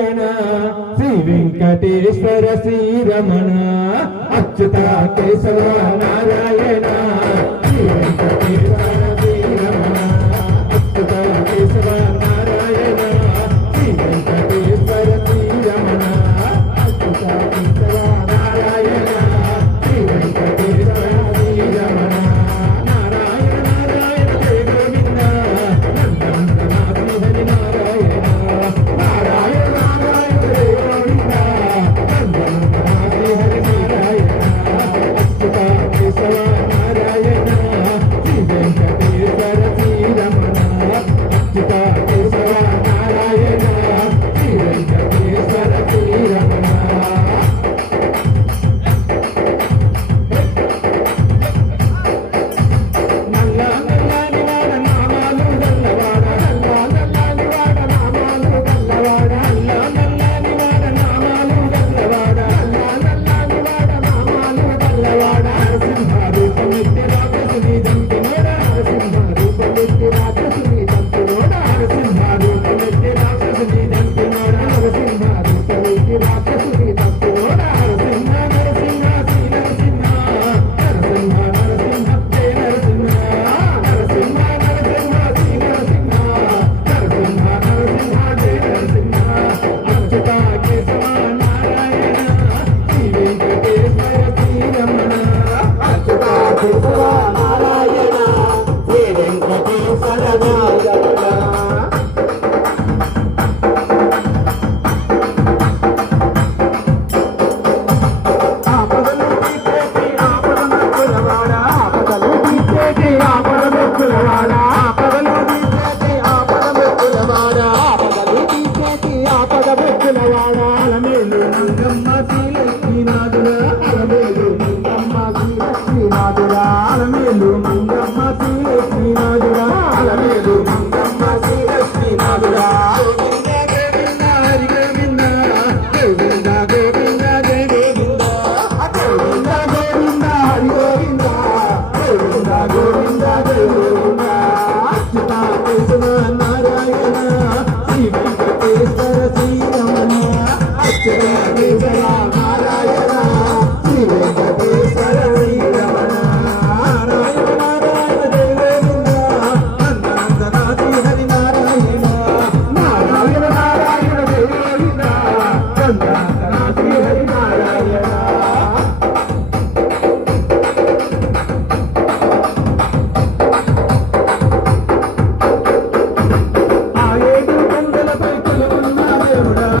నారాయణ శ్రీ వెంకటేశ్వర శ్రీరమణ అచ్యుత కేశవ నారాయణ శ్రీ వెంకటేశ్వర శ్రీరమణ అచ్యుత కేశవ నారాయణ శ్రీ వెంకటేశ్వర శ్రీరమణ అచ్యుత కేశవ నారాయణ శ్రీ వెంకటేశ్వర శ్రీరమణ నారాయణ నారాయణ జయ గోవింద నందనందనాథి నారాయణ నారాయణ నారాయణ జయ గోవింద నందనందనాథి హరి నారాయణ అచ్యుత కేశవ నారాయణ శ్రీ వెంకటేశ్వర శ్రీరమణ అచ్యుత కేశవ నారాయణ శ్రీ వెంకటేశ్వర శ్రీరమణ నల్ల నల్లని వాడ నామాలు గల్లవాడ నల్ల నల్లని వాడ నామాలు గల్లవాడ నల్ల నల్లని వాడ నామాలు గల్లవాడ నల్ల నల్లని వాడ నామాలు గల్లవాడ నరసింహ రూపమెత్తి రాక్షసుని చంపినోడ నరసింహ రూపమెత్తి రాక్షసుని చంపినోడ నరసింహ రూపమెత్తి రాక్షసుని చంపినోడ నరసింహ రూపమెత్తి రాక్షసుని చంపినోడ నరసింహ నరసింహ శ్రీ నరసింహ నరసింహ నరసింహ జయ నరసింహ నరసింహ నరసింహ శ్రీ నరసింహ నరసింహ నరసింహ జయ నరసింహ అచ్యుత కేశవ నారాయణ శ్రీ వెంకటేశ్వర శ్రీరమణ అచ్యుత కేశవ నారాయణ శ్రీ వెంకటేశ్వర నారాయణ ఆపదలు తీసేటి ఆపదముక్కులవాడ ఆపదలు తీసేటి ఆపదముక్కులవాడ ఆపదలు తీసేటి ఆపదముక్కులవాడ ఆపదలు తీసేటి ఆపదముక్కులవాడ